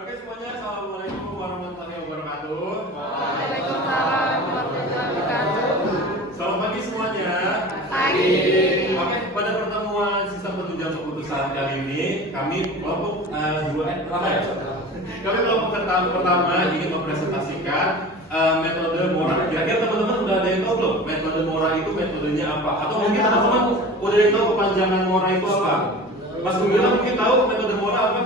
Oke semuanya, assalamualaikum warahmatullahi wabarakatuh. Waalaikumsalam warahmatullahi wabarakatuh. Selamat pagi semuanya. Pagi. Oke, pada pertemuan sistem penunjang keputusan kali ini, kami kelompok pertama ingin mempresentasikan metode Mora. Kira-kira teman-teman udah ada yang tahu belum? Metode Mora itu metodenya apa? Atau mungkin teman-teman udah ada yang tahu kepanjangan Mora itu apa? Mas Gumilang mungkin tahu metode Mora apa?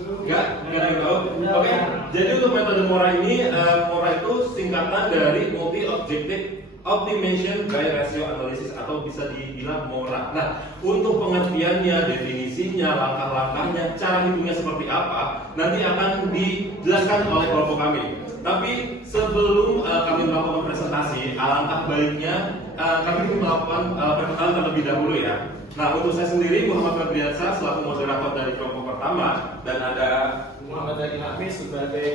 Enggak ada yang tahu. Oke, jadi untuk metode Mora ini, Mora itu singkatan dari Multi Objective Optimization by Ratio Analysis atau bisa dibilang Mora. Nah, untuk pengertiannya, definisinya, langkah-langkahnya, cara hitungnya seperti apa, nanti akan dijelaskan oleh kelompok kami. Tapi sebelum kami melakukan presentasi, alangkah baiknya kami melakukan perkenalan terlebih dahulu ya. Nah, untuk saya sendiri Muhammad Febriansyah selaku moderator dari kelompok pertama, dan ada Muhammad Zaki Hafiz sebagai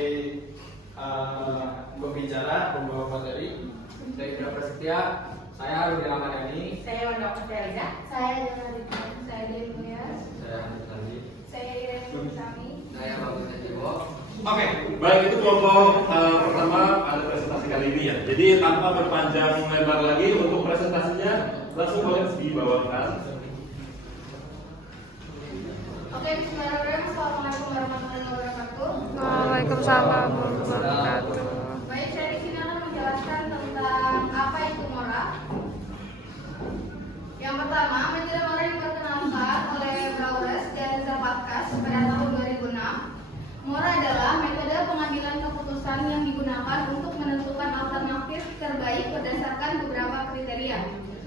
pembicara pembawa materi. Saya Indra Prasetya, saya Rudi Ramadhani, Saya Wanda Putri, saya Jonathan, saya Dewi Mulyas, saya Hamid Randi, saya Irene Mursami. saya Bagus Jiwo. Oke, baik, itu kelompok pertama ada presentasi kali ini ya. Jadi tanpa berpanjang lebar lagi untuk presentasinya langsung boleh dibawakan. Oke, bismillahirrahmanirrahim. Assalamualaikum warahmatullahi wabarakatuh. Waalaikumsalam warahmatullahi wabarakatuh. Baik, saya di sini akan menjelaskan tentang apa itu Mora. Yang pertama, metode Mora diperkenalkan oleh Brouwer dan Zapatkas pada tahun 2006. Mora adalah metode pengambilan keputusan yang digunakan untuk menentukan alternatif terbaik berdasarkan beberapa kriteria.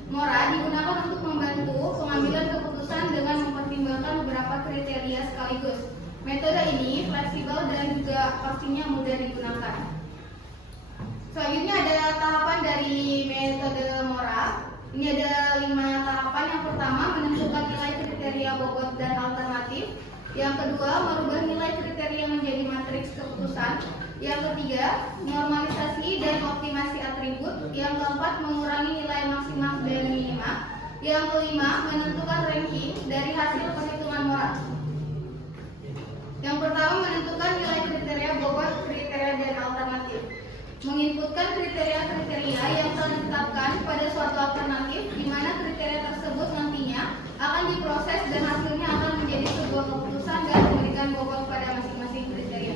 Mora digunakan untuk membantu pengambilan keputusan dengan mempertimbangkan beberapa kriteria sekaligus. Metode ini fleksibel dan juga pastinya mudah digunakan. Selanjutnya ada tahapan dari metode Mora. Ini ada 5 tahapan. Yang pertama, menentukan nilai kriteria bobot dan alternatif. Yang kedua, merubah nilai kriteria menjadi matriks keputusan. Yang ketiga, normalisasi dan optimasi atribut. Yang keempat, mengurangi nilai maksimal dan minima. Yang kelima, menentukan ranking dari hasil perhitungan Mora. Yang pertama, menentukan nilai kriteria bobot, kriteria dan alternatif. Menginputkan kriteria-kriteria yang telah ditetapkan pada suatu alternatif, di mana kriteria tersebut nantinya akan diproses dan hasilnya akan menjadi sebuah keputusan dan memberikan bobot pada masing-masing kriteria.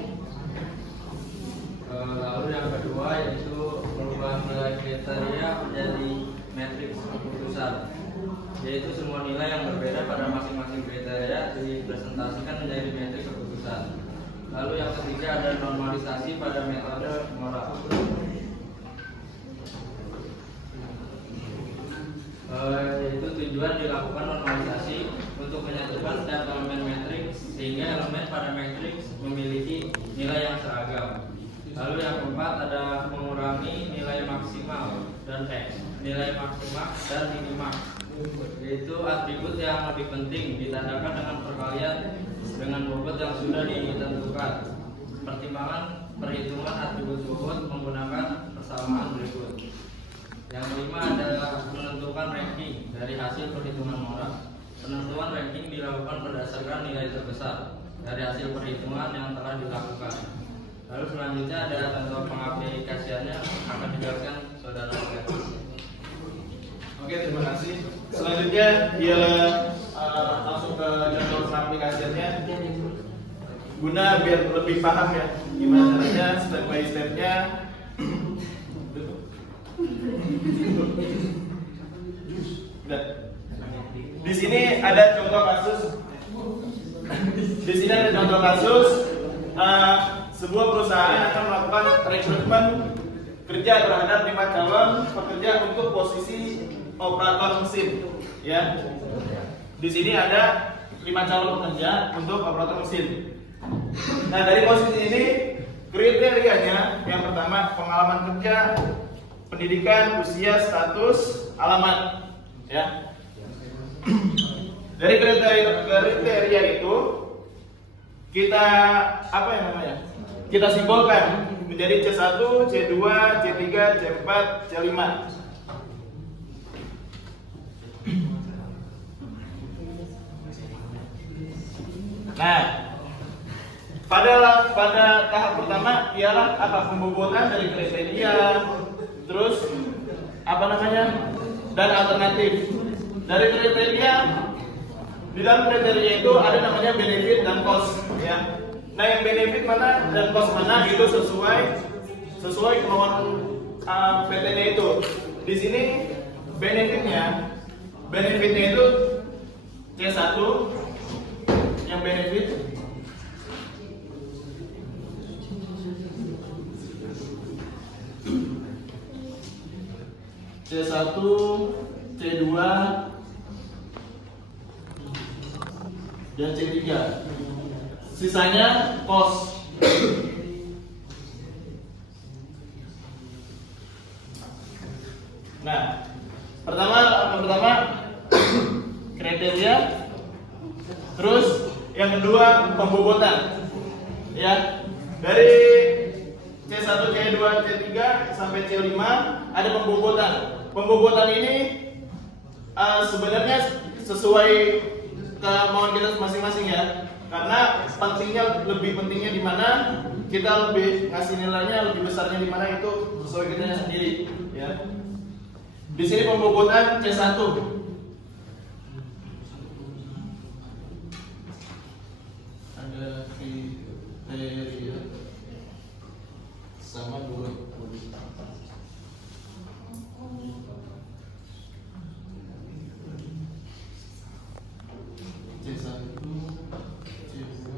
Lalu yang kedua yaitu merubah nilai kriteria menjadi matriks keputusan, yaitu semua nilai yang berbeda pada masing-masing kriteria dipresentasikan menjadi matriks keputusan. Lalu yang ketiga ada normalisasi pada metode Mora. Yaitu tujuan dilakukan normalisasi untuk menyatukan setiap elemen matriks sehingga elemen pada matriks memiliki nilai yang seragam. Lalu yang keempat ada mengurangi nilai maksimal dan nilai maksimal dan minimal, yaitu atribut yang lebih penting ditandakan dengan perkalian dengan bobot yang sudah ditentukan. Pertimbangan perhitungan atribut bobot menggunakan persamaan berikut. Yang kelima adalah menentukan ranking dari hasil perhitungan Mora. Penentuan ranking dilakukan berdasarkan nilai terbesar dari hasil perhitungan yang telah dilakukan. Lalu selanjutnya ada contoh pengaplikasiannya akan dijelaskan saudara Febriansyah. Oke, terima kasih. Selanjutnya ialah langsung ke contoh aplikasinya. Guna biar lebih paham ya gimana caranya step by stepnya. Di sini ada contoh kasus. Di sini ada contoh kasus. Sebuah perusahaan akan melakukan rekrutmen kerja terhadap 5 calon pekerja untuk posisi operator mesin. Ya, di sini ada 5 calon pekerja untuk operator mesin. Nah, dari posisi ini kriterianya yang pertama pengalaman kerja, pendidikan, usia, status, alamat. Ya. Dari kriteria itu kita apa yang namanya? Kita simbolkan menjadi C1, C2, C3, C4, C5. Nah, pada tahap pertama ialah apa, pembobotan dari kriteria, terus apa namanya, dan alternatif. Dari kriteria, di dalam kriteria itu ada namanya benefit dan cost, ya. Nah, yang benefit mana dan cost mana itu sesuai kemauan PT-nya itu. Di sini benefitnya itu C1 yang benefit C1, C2 dan C3. Sisanya cost. Nah, pertama kriteria, terus yang kedua pembobotan. Ya, dari C1, C2, C3 sampai C5 ada pembobotan. Pembobotan ini sebenarnya sesuai kemauan kita masing-masing ya. Karena lebih pentingnya di mana, kita lebih ngasih nilainya lebih besarnya di mana, itu sesuai kitanya sendiri, ya. Di sini pembobotan C1. Ada kriteria sama dua. C1, C2.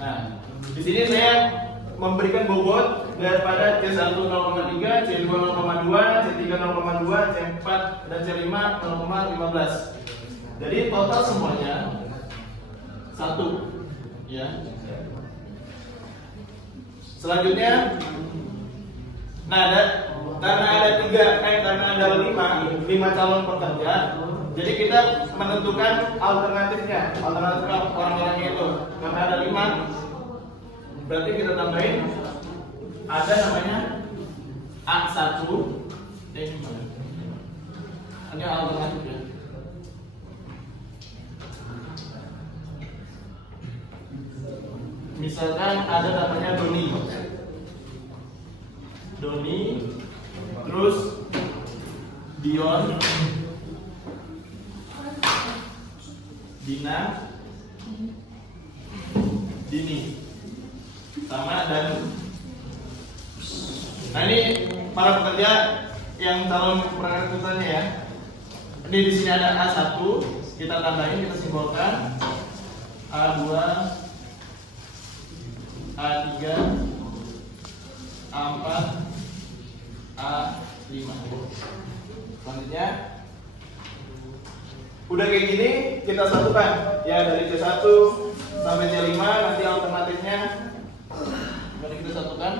Nah, di sini saya memberikan bobot daripada C1 0,3, C2 0,2, C3 0,2, C4 dan C5 0,15. Jadi total semuanya 1, ya. Selanjutnya, nah karena ada 5 calon pekerja, jadi kita menentukan alternatifnya orang-orangnya itu. Karena ada 5, berarti kita tambahin ada namanya A1. Ini alternatifnya. Misalkan ada namanya Doni, terus Dion, Dina, Dini, sama dan. Nah, ini para pekerja yang calon perekrutannya ya. Ini di sini ada A1, kita tambahin, kita simbolkan A2, A3, A4, A5. Selanjutnya, udah kayak gini kita satukan ya, dari C1 sampai C5 nanti alternatifnya mari kita satukan.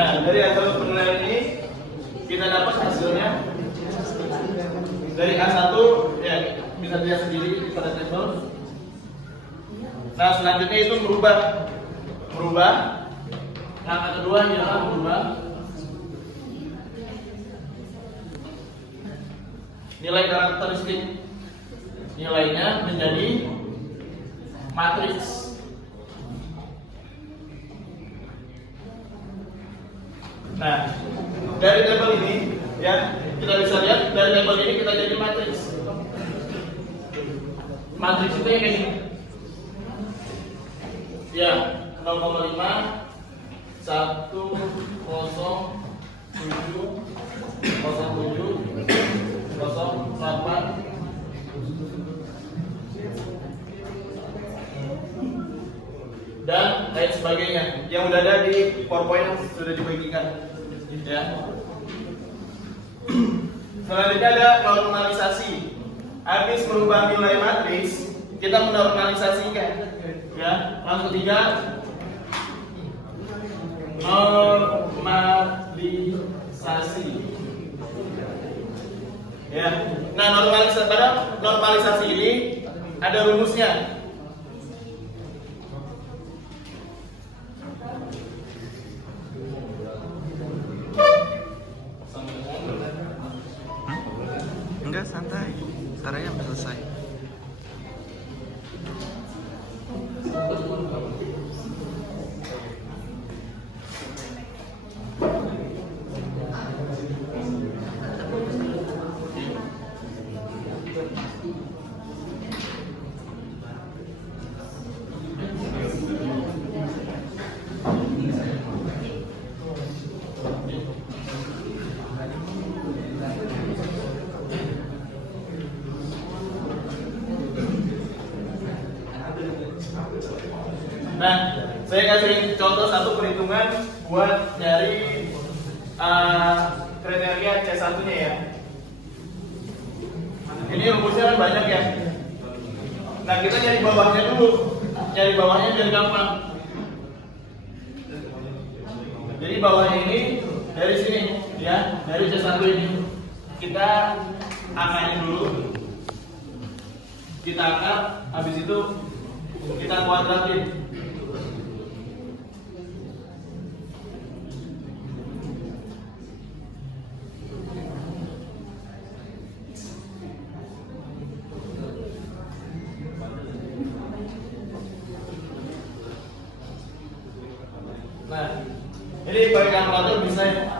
Nah, dari hasil penilaian ini kita dapat hasilnya dari A1 ya bisa dilihat sendiri pada tabel. Nah, selanjutnya itu merubah. Langkah kedua ialah merubah nilai karakteristik nilainya menjadi matriks. Nah, dari tabel ini ya kita bisa lihat dari tabel ini kita jadi matriks. Matriks itu yang ini. Ya, 0,5 1 0 7 0 7 08 dan lain sebagainya yang udah ada di PowerPoint yang sudah dibagikan ya. Selanjutnya ada normalisasi. Habis merubah nilai matriks, kita menormalisasikan ya. Langkah ketiga normalisasi ya. Nah, normalisasi ini ada rumusnya. Enggak, santai. Caranya selesai. Nah, saya kasih contoh satu perhitungan buat nyari kriteria C1-nya ya. Ini rumusnya kan banyak ya. Nah, kita nyari bawahnya dulu. Nyari bawahnya biar gampang. Jadi bawahnya ini dari sini ya, dari C1 ini. Kita angkatin dulu. Kita angkat, habis itu kita kuadratin. Nah, ini pakai kalkulator bisa ya.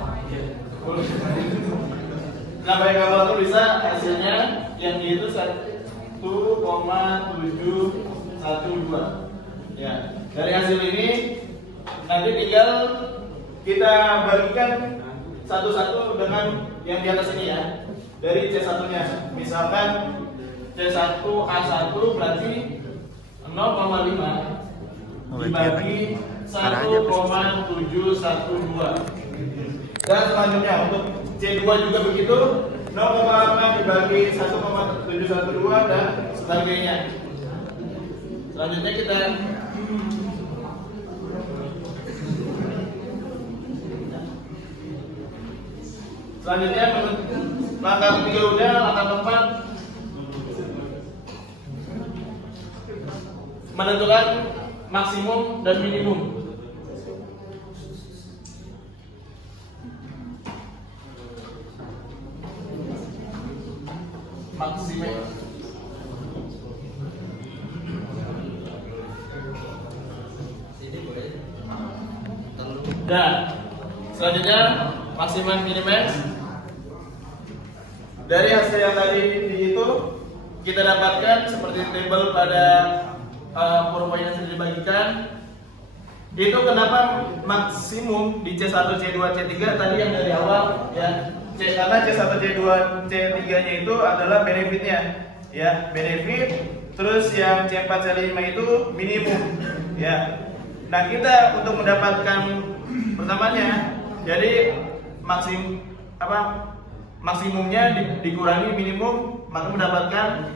Nah, pakai kalkulator bisa hasilnya yang itu 1,712. Ya, dari hasil ini nanti tinggal kita bagikan satu-satu dengan yang di atas ini ya. Dari C1-nya, misalkan C1A1 berarti 0,5 dibagi 1,712. Dan selanjutnya untuk C2 juga begitu, 0,5 dibagi 1,712 dan sebagainya. Selanjutnya kita langkah ketiga udah, langkah keempat menentukan maksimum dan minimum. Maksimum. Dan selanjutnya maksimal minimax. Dari hasil yang tadi itu kita dapatkan seperti tabel pada PowerPoint yang sudah dibagikan. Itu kenapa maksimum di C1, C2, C3 tadi yang dari awal ya. Karena C1, C2, C3-nya itu adalah benefitnya ya, benefit. Terus yang C4, C5 itu minimum ya. Nah, kita untuk mendapatkan pertamanya, jadi maksimumnya dikurangi minimum, maka mendapatkan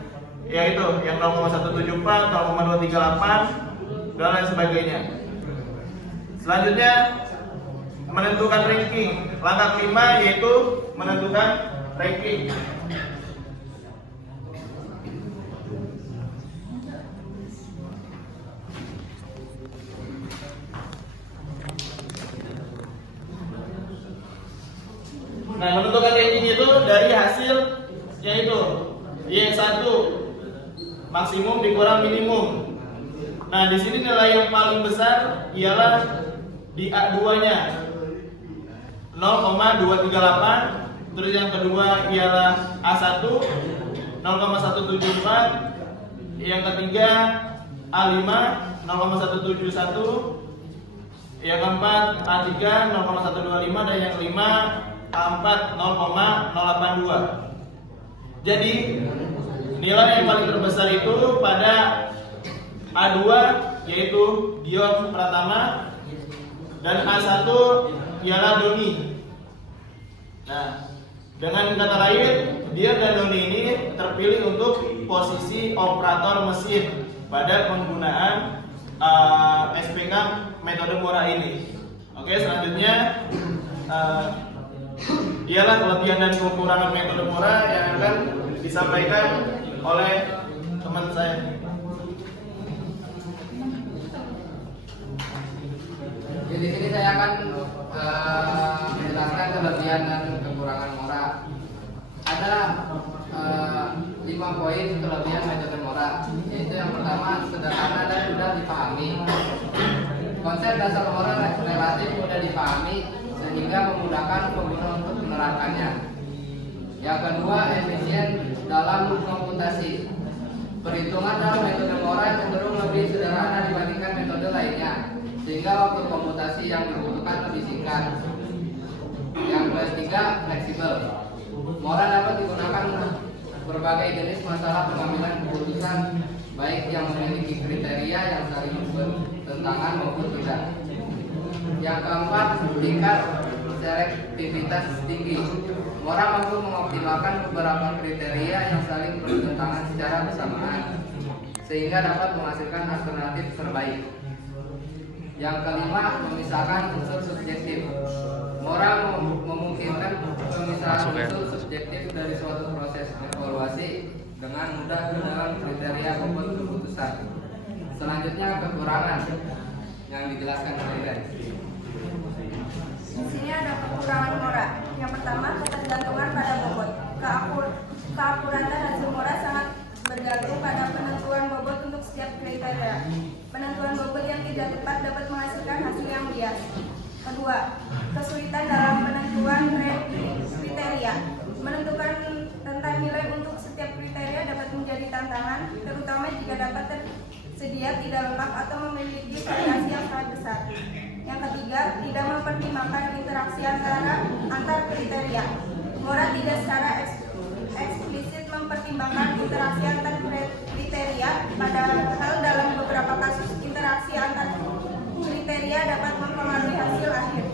yaitu yang 0,174, 0,238 dan lain sebagainya. Selanjutnya menentukan ranking. Langkah kelima yaitu menentukan ranking. Nah, menentukan ranking itu dari hasil yaitu Y1 maksimum dikurang minimum. Nah, di sini nilai yang paling besar ialah di A2-nya 0,238, terus yang kedua ialah A1 0,174, yang ketiga A5 0,171, yang keempat A3 0,125 dan yang kelima A4 0,082. Jadi nilai yang paling terbesar itu pada A2 yaitu Dion Pratama dan A1 ialah Doni. Nah, dengan kata lain, Dion dan Doni ini terpilih untuk posisi operator mesin pada penggunaan SPK metode Mora ini. Oke, selanjutnya ialah kelebihan dan kekurangan metode Mora yang akan disampaikan oleh teman saya. Di sini saya akan menjelaskan kelebihan dan kekurangan Mora. Ada 5 poin kelebihan metode Mora, yaitu yang pertama sederhana dan mudah dipahami. Konsep dasar Mora relatif mudah dipahami sehingga memudahkan pengguna untuk menerapkannya. Yang kedua, efisien dalam komputasi. Perhitungan dalam metode Mora cenderung lebih sederhana dibandingkan metode lainnya, sehingga waktu komputasi yang dibutuhkan lebih singkat. Yang ketiga, fleksibel. Mora dapat digunakan untuk berbagai jenis masalah pengambilan keputusan, baik yang memiliki kriteria yang saling bertentangan maupun tidak. Yang keempat, tingkat selektivitas tinggi. Mora mampu mengoptimalkan beberapa kriteria yang saling bertentangan secara bersamaan, sehingga dapat menghasilkan alternatif terbaik. Yang kelima, memisahkan unsur subjektif. Mora memungkinkan pemisahan unsur subjektif dari suatu proses evaluasi dengan mudah ke dalam kriteria bobot keputusan. Selanjutnya, kekurangan yang dijelaskan oleh Ren. Di sini ada kekurangan Mora. Yang pertama, ketergantungan pada bobot. Keakuratan hasil Mora sangat bergantung pada penentuan bobot untuk setiap kriteria. Penentuan bobot yang tidak tepat dapat menghasilkan hasil yang bias. Kedua, kesulitan dalam penentuan kriteria. Menentukan tentang nilai untuk setiap kriteria dapat menjadi tantangan, terutama jika dapat tersedia tidak lengkap atau memiliki variasi yang sangat besar. Yang ketiga, tidak mempertimbangkan interaksi antar kriteria. Mora tidak secara eksplisit mempertimbangkan interaksi antar kriteria, padahal dalam beberapa kasus interaksi antar kriteria dapat mempengaruhi hasil akhir.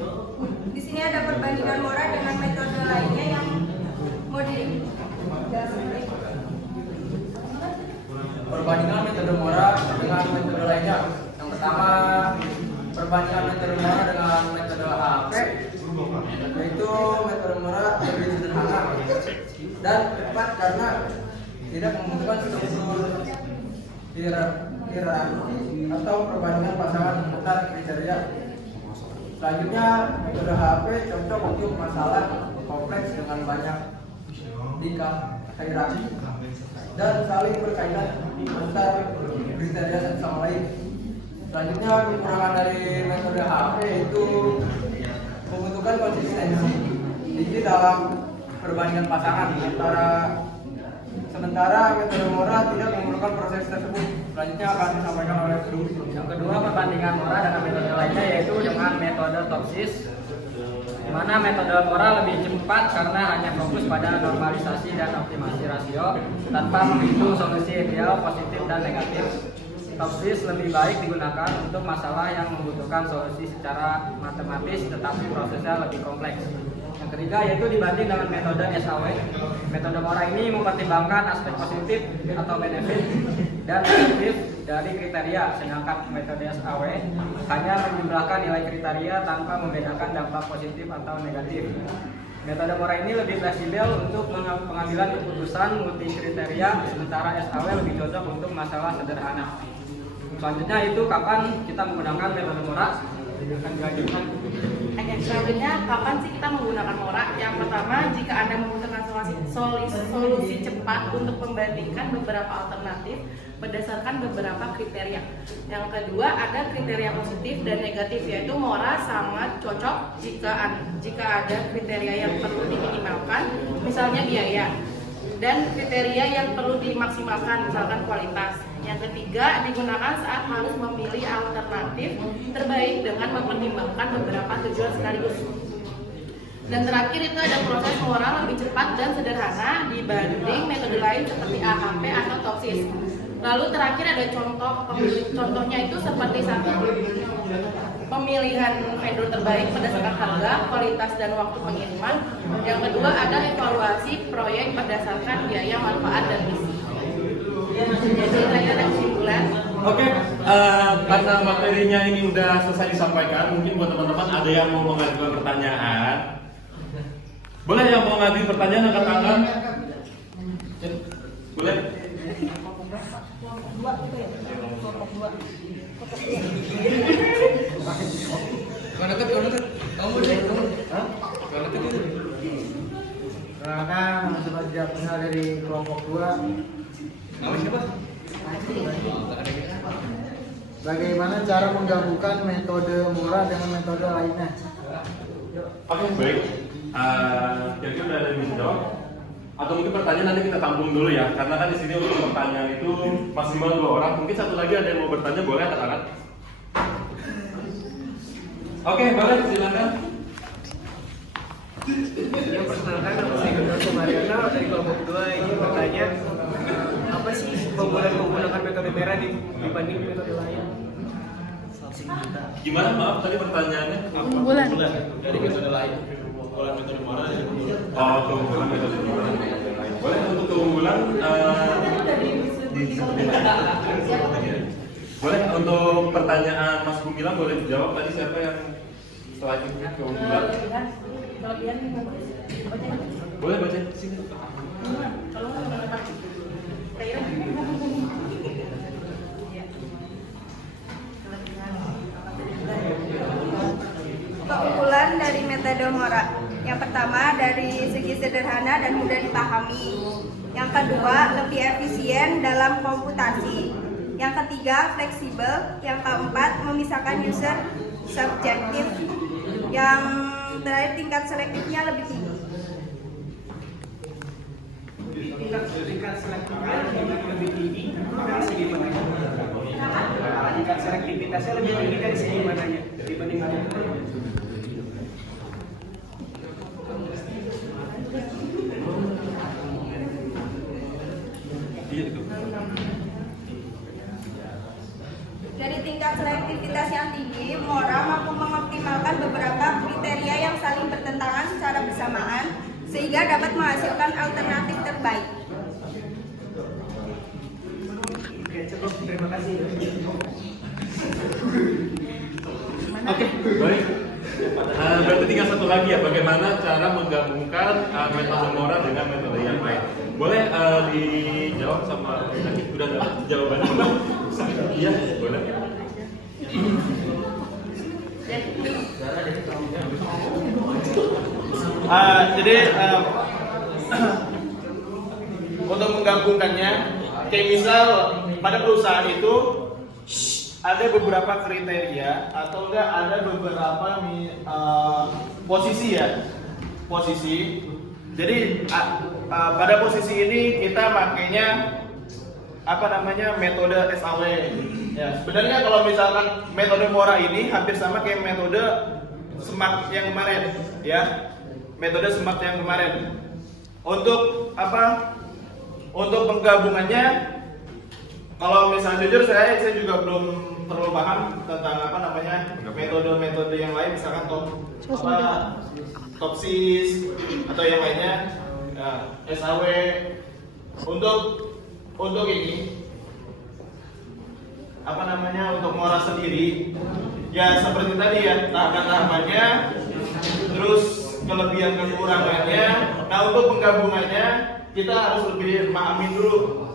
Di sini ada perbandingan Mora dengan metode lainnya yang modern. Perbandingan metode Mora dengan metode lainnya. Yang pertama, perbandingan metode Mora dengan metode HP, yaitu metode Mora lebih sederhana dan cepat karena tidak membutuhkan struktur hierarki atau perbandingan pasangan antar kriteria. Selanjutnya, metode HP cocok untuk masalah kompleks dengan banyak tingkat hierarki dan saling berkaitan antar kriteria dan sama lain. Selanjutnya, kekurangan dari metode HP itu membutuhkan konsistensi tinggi dalam perbandingan pasangan sementara metode Mora tidak memerlukan proses tersebut. Selanjutnya akan disampaikan oleh Bro. Yang kedua, perbandingan Mora dengan metode lainnya yaitu dengan metode Topsis, di mana metode Mora lebih cepat karena hanya fokus pada normalisasi dan optimasi rasio tanpa menghitung solusi ideal, positif dan negatif. Topsis lebih baik digunakan untuk masalah yang membutuhkan solusi secara matematis tetapi prosesnya lebih kompleks. Yang ketiga yaitu dibanding dengan metode SAW. Metode Mora ini mempertimbangkan aspek positif atau benefit dan negatif dari kriteria, sedangkan metode SAW hanya menjumlahkan nilai kriteria tanpa membedakan dampak positif atau negatif. Metode Mora ini lebih fleksibel untuk pengambilan keputusan multi kriteria, sementara SAW lebih cocok untuk masalah sederhana. Selanjutnya itu kapan kita menggunakan metode Mora? Akan dilanjutkan. Oke, selanjutnya kapan sih kita menggunakan Mora? Yang pertama, jika Anda membutuhkan solusi cepat untuk membandingkan beberapa alternatif berdasarkan beberapa kriteria. Yang kedua, ada kriteria positif dan negatif, yaitu Mora sangat cocok jika ada kriteria yang perlu diminimalkan, misalnya biaya, dan kriteria yang perlu dimaksimalkan, misalkan kualitas. Yang ketiga, digunakan saat harus memilih alternatif terbaik dengan mempertimbangkan beberapa tujuan sekaligus. Dan terakhir itu ada proses Mora lebih cepat dan sederhana dibanding metode lain seperti AHP atau TOPSIS. Lalu terakhir ada contohnya itu seperti satu, pemilihan vendor terbaik berdasarkan harga, kualitas, dan waktu pengiriman. Yang kedua ada evaluasi proyek berdasarkan biaya, manfaat, dan misi. Jadi ada kesimpulan. Oke, karena materinya ini udah selesai disampaikan, mungkin buat teman-teman ada yang mau mengajukan pertanyaan. Boleh yang mau ngajuin pertanyaan angkat tangan? Boleh? Karena sebagai pengal dari kelompok 2, bagaimana cara menggabungkan metode Mora dengan metode lainnya? Oke, baik. Kira-kira udah ada yang bisa jawab? Atau mungkin pertanyaan nanti kita tampung dulu ya, karena kan di sini untuk pertanyaan itu maksimal 2 orang. Mungkin satu lagi ada yang mau bertanya, boleh angkat tangan. Oke, boleh silakan. Yang perkenalkan nama saya Gunnar Mariana dari kelompok 2 ingin bertanya, apa sih keunggulan menggunakan metode merah dibanding metode lain? Gimana, maaf tadi pertanyaannya? Keunggulan dari metode lain. Keunggulan metode Mora dari Oh, keunggulan metode Mora. Boleh untuk keunggulan boleh untuk pertanyaan Mas Gumilang boleh dijawab tadi siapa yang selanjutnya keunggulan? Boleh baca sini. Keunggulan dari metode Mora. Yang pertama dari segi sederhana dan mudah dipahami. Yang kedua lebih efisien dalam komputasi. Yang ketiga fleksibel. Yang keempat memisahkan user subjektif. Yang terakhir tingkat selektifnya lebih tinggi. Tingkat selektifnya lebih tinggi dari segi mananya? Tingkat selektivitasnya lebih tinggi dari segi mananya dibanding mana? Dari tingkat selektivitas yang tinggi, Mora mampu mengoptimalkan beberapa kriteria yang saling bertentangan secara bersamaan sehingga dapat menghasilkan alternatif terbaik. Oke, cukup. Terima kasih. Oke, baik. Berarti tinggal satu lagi ya, bagaimana cara menggabungkan metode Mora dengan metode yang lain. Boleh dijawab sama tadi udah dapat jawabannya belum? Iya, boleh. Jadi untuk menggabungkannya, kayak misal pada perusahaan itu ada beberapa kriteria atau enggak ada beberapa posisi ya, posisi. Jadi pada posisi ini kita makainya metode SAW. Ya, sebenarnya kalau misalkan metode Mora ini hampir sama kayak metode SMART yang kemarin, ya. Metode SMART yang kemarin. Untuk Untuk penggabungannya, kalau misalnya jujur saya juga belum terlalu paham tentang metode-metode yang lain, misalkan TOPSIS atau yang lainnya, SAW. Untuk ini untuk Mora sendiri ya seperti tadi ya, tahapan-tahapannya, terus kelebihan kekurangannya. Nah, untuk penggabungannya kita harus lebih memahami dulu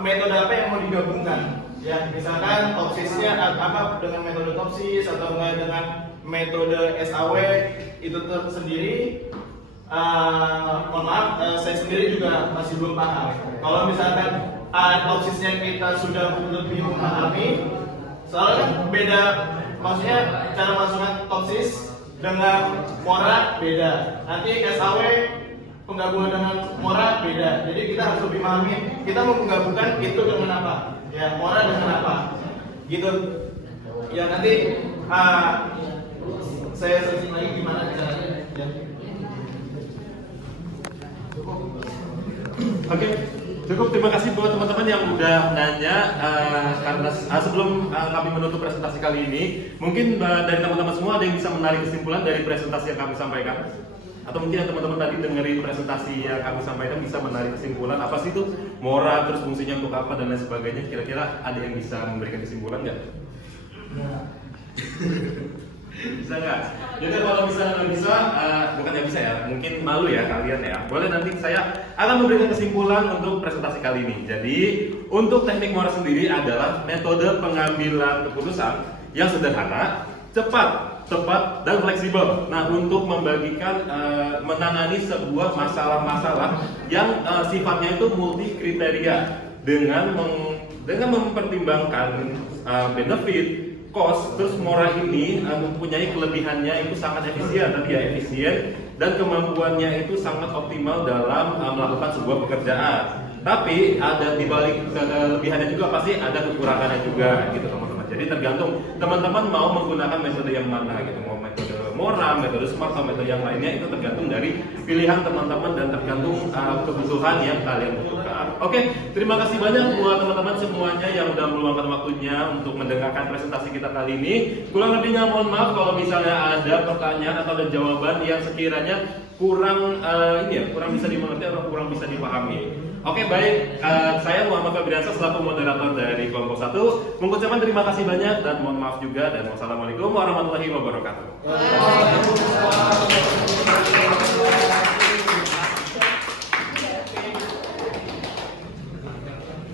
metode apa yang mau digabungkan. Ya, misalkan topsisnya apa dengan metode topsis atau enggak dengan metode SAW itu tersendiri. Mohon maaf, saya sendiri juga masih belum paham. Kalau misalkan topsisnya kita sudah lebih memahami, soalnya beda, maksudnya cara masukkan topsis dengan Mora beda. Nanti SAW penggabungan dengan Mora beda. Jadi kita harus lebih memahami kita mau menggabungkan itu dengan apa, ya Mora dengan apa, gitu. Ya nanti saya searching lagi gimana caranya. Ya. Oke, cukup. Terima kasih buat teman-teman yang udah nanya. Karena sebelum kami menutup presentasi kali ini, mungkin dari teman-teman semua ada yang bisa menarik kesimpulan dari presentasi yang kami sampaikan, atau mungkin yang teman-teman tadi dengerin presentasi yang kami sampaikan bisa menarik kesimpulan apa sih itu Mora, terus fungsinya untuk apa dan lain sebagainya. Kira-kira ada yang bisa memberikan kesimpulan nggak? Bisa nggak? Jadi kalau misalnya nggak bisa, bukan nggak bisa ya, mungkin malu ya kalian ya. Boleh, nanti saya akan memberikan kesimpulan untuk presentasi kali ini. Jadi untuk teknik Mora sendiri adalah metode pengambilan keputusan yang sederhana, cepat, tepat, dan fleksibel. Nah, untuk membagikan, menangani sebuah masalah-masalah yang sifatnya itu multi kriteria dengan mempertimbangkan benefit, cost. Terus Mora ini mempunyai kelebihannya itu sangat efisien, tadi ya, efisien, dan kemampuannya itu sangat optimal dalam melakukan sebuah pekerjaan. Tapi ada dibalik kelebihannya juga pasti ada kekurangannya juga, gitu teman-teman. Jadi tergantung teman-teman mau menggunakan metode yang mana, gitu. Mau metode Mora, metode Smart, atau metode yang lainnya, itu tergantung dari pilihan teman-teman dan tergantung kebutuhan yang kalian butuhkan. Oke, terima kasih banyak buat teman-teman semuanya yang udah meluangkan waktunya untuk mendengarkan presentasi kita kali ini. Kurang lebihnya mohon maaf kalau misalnya ada pertanyaan atau ada jawaban yang sekiranya kurang kurang bisa dimengerti atau kurang bisa dipahami. Oke, baik. Saya Muhammad Fabriansyah selaku moderator dari kelompok 1 mengucapkan terima kasih banyak dan mohon maaf juga, dan wassalamualaikum warahmatullahi wabarakatuh.